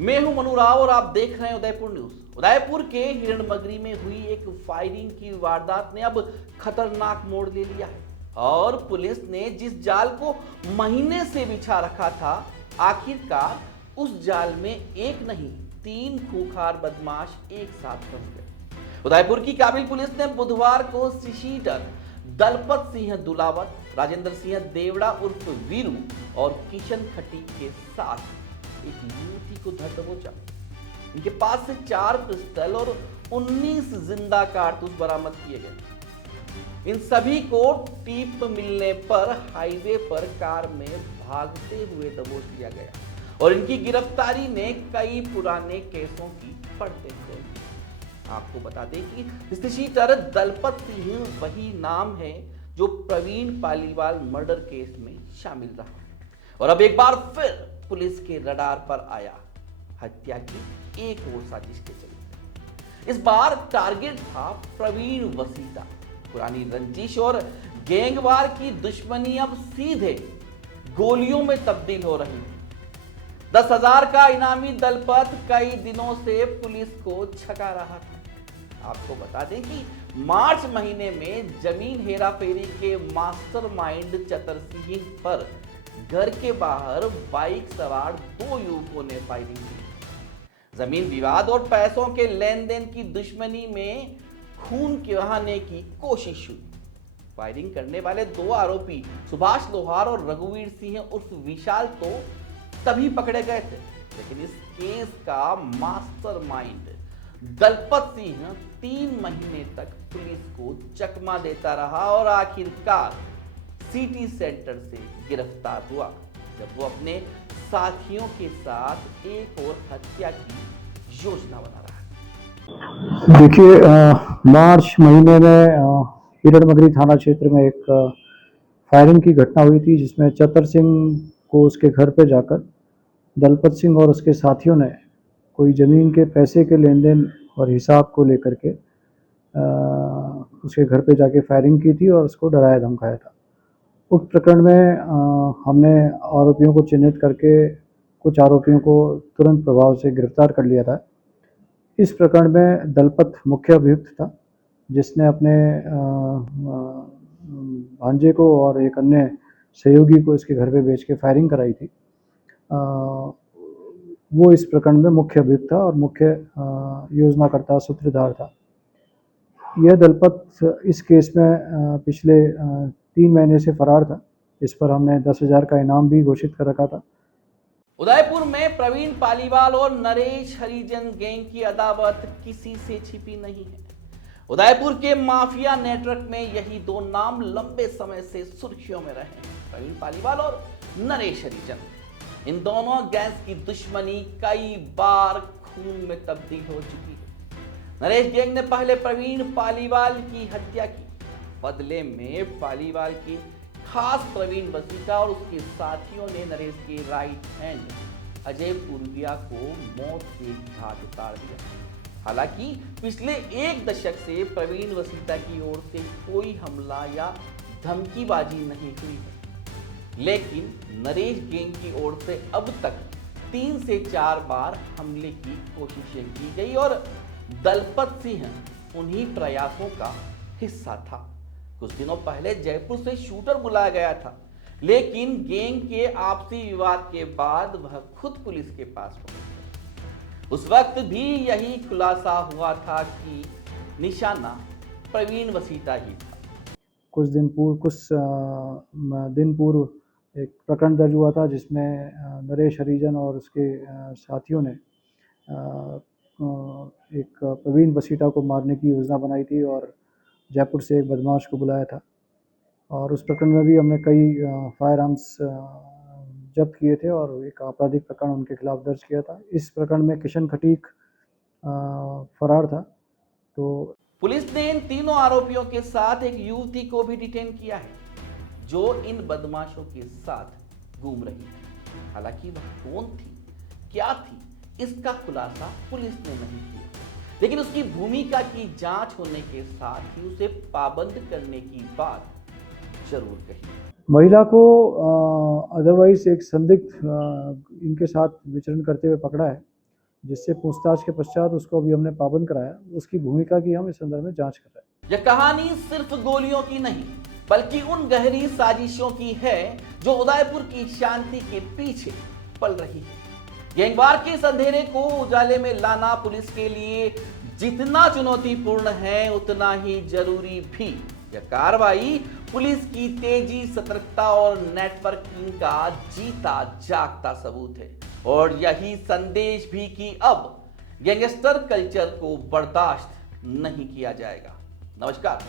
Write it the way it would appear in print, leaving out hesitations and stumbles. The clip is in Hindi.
मैं हूं मनु राव और आप देख रहे हैं उदयपुर न्यूज। उदयपुर के हिरणमगरी में हुई एक फायरिंग की वारदात ने अब खतरनाक मोड़ ले लिया है और पुलिस ने जिस जाल को महीने से बिछा रखा था, आखिरकार उस जाल में एक नहीं 3 खूंखार बदमाश एक साथ फंस गए। उदयपुर की काबिल पुलिस ने बुधवार को सीशीटर दलपत सिंह दुलावत, राजेंद्र सिंह देवड़ा उर्फ वीरू और किशन खटीक के साथ एक युवती को धर दबोचा। इनके पास से 4 पिस्टल और 19 जिंदा कारतूस बरामद किए गए। इन सभी को टिप मिलने पर हाईवे पर कार में भागते हुए दबोच लिया गया और इनकी गिरफ्तारी ने कई पुराने केसों की पड़ते खोल दी। आपको बता दें कि सीशीटर दलपत सिंह वही नाम है जो प्रवीण पालीवाल मर्डर केस में शामिल रहा और अब एक बार फिर पुलिस के रडार पर आया। हत्या की एक और साजिश के चलते इस बार टारगेट था प्रवीण वसीता। पुरानी रंजिश और गैंगवार की दुश्मनी अब सीधे गोलियों में तब्दील हो रही थी। 10,000 का इनामी दलपत कई दिनों से पुलिस को छका रहा था। आपको बता दें कि मार्च महीने में जमीन हेराफेरी के मास्टरमाइंड चतर सिंह पर घर के बाहर बाइक सवार 2 युवकों ने फायरिंग की। जमीन विवाद और पैसों के लेन देन की दुश्मनी में खून बहाने की कोशिश हुई। फायरिंग करने वाले 2 आरोपी सुभाष लोहार और रघुवीर सिंह उर्फ विशाल तो तभी पकड़े गए थे, लेकिन इस केस का मास्टरमाइंड दलपत सिंह 3 महीने तक पुलिस को चकमा देता रहा और आखिरकार सिटी सेंटर से गिरफ्तार हुआ जब वो अपने साथियों के साथ एक और हत्या की योजना बना रहा है। देखिए, मार्च महीने में हिरणमगरी थाना क्षेत्र में एक फायरिंग की घटना हुई थी, जिसमें चतर सिंह को उसके घर पर जाकर दलपत सिंह और उसके साथियों ने कोई ज़मीन के पैसे के लेन देन और हिसाब को लेकर के उसके घर पे जाके फायरिंग की थी और उसको डराया धमकाया था। उक्त प्रकरण में हमने आरोपियों को चिन्हित करके कुछ आरोपियों को तुरंत प्रभाव से गिरफ्तार कर लिया था। इस प्रकरण में दलपत मुख्य अभियुक्त था, जिसने अपने भांजे को और एक अन्य सहयोगी को इसके घर पे भेज के फायरिंग कराई थी। वो इस प्रकरण में मुख्य अभियुक्त था और मुख्य योजनाकर्ता सूत्रधार था। यह दलपत इस केस में पिछले 3 महीने से फरार था। इस पर हमने 10,000 का इनाम भी घोषित कर रखा था। उदयपुर में प्रवीण पालीवाल और नरेश हरिजन गैंग की अदावत किसी से छिपी नहीं है। उदयपुर के माफिया नेटवर्क में यही 2 नाम लंबे समय से सुर्खियों में रहे, प्रवीण पालीवाल और नरेश हरिजन। इन दोनों गैंग्स की दुश्मनी कई बार खून में तब्दील हो चुकी है। नरेश गैंग ने पहले प्रवीण पालीवाल की हत्या की, बदले में पालीवाल की खास प्रवीण वसीता और उसके साथियों ने नरेश के राइट हैंड अजय पूर्विया को मौत के घाट उतार दिया। हालांकि पिछले 1 दशक से प्रवीण वसीता की ओर से कोई हमला या धमकीबाजी नहीं हुई है, लेकिन नरेश गैंग की ओर से अब तक 3 से 4 बार हमले की कोशिशें की गई और दलपत सिंह उन्हीं प्रयासों का हिस्सा था। कुछ दिनों पहले जयपुर से शूटर बुलाया गया था, लेकिन गैंग के आपसी विवाद के बाद वह खुद पुलिस के पास पहुंचा। उस वक्त भी यही खुलासा हुआ था कि निशाना प्रवीण वसीता ही था। कुछ दिन पूर्व एक प्रकरण दर्ज हुआ था, जिसमें नरेश हरिजन और उसके साथियों ने एक प्रवीण वसीता को मारने की योजना बनाई थी और जयपुर से एक बदमाश को बुलाया था। और उस प्रकरण में भी हमने कई फायर आर्म्स जब्त किए थे और एक आपराधिक प्रकरण उनके खिलाफ दर्ज किया था। इस प्रकरण में किशन खटीक फरार था। तो पुलिस ने इन तीनों आरोपियों के साथ एक युवती को भी डिटेन किया है, जो इन बदमाशों के साथ घूम रही थी। हालांकि वह कौन थी, क्या थी, इसका खुलासा पुलिस ने नहीं किया, लेकिन उसकी भूमिका की जांच होने के साथ ही उसे पाबंद करने की बात जरूर कही। महिला को अदरवाइज एक संदिग्ध इनके साथ विचरण करते हुए पकड़ा है। जिससे पूछताछ के पश्चात उसको अभी हमने पाबंद कराया। उसकी भूमिका की हम इस संदर्भ में जांच कर रहे हैं। यह कहानी सिर्फ गोलियों की नहीं, बल्कि उन गहरी साजिशों की है जो उदयपुर की शांति के पीछे पल रही है। गैंगवार के इस अंधेरे को उजाले में लाना पुलिस के लिए जितना चुनौतीपूर्ण है, उतना ही जरूरी भी। यह कार्रवाई पुलिस की तेजी, सतर्कता और नेटवर्किंग का जीता जागता सबूत है, और यही संदेश भी कि अब गैंगस्टर कल्चर को बर्दाश्त नहीं किया जाएगा। नमस्कार।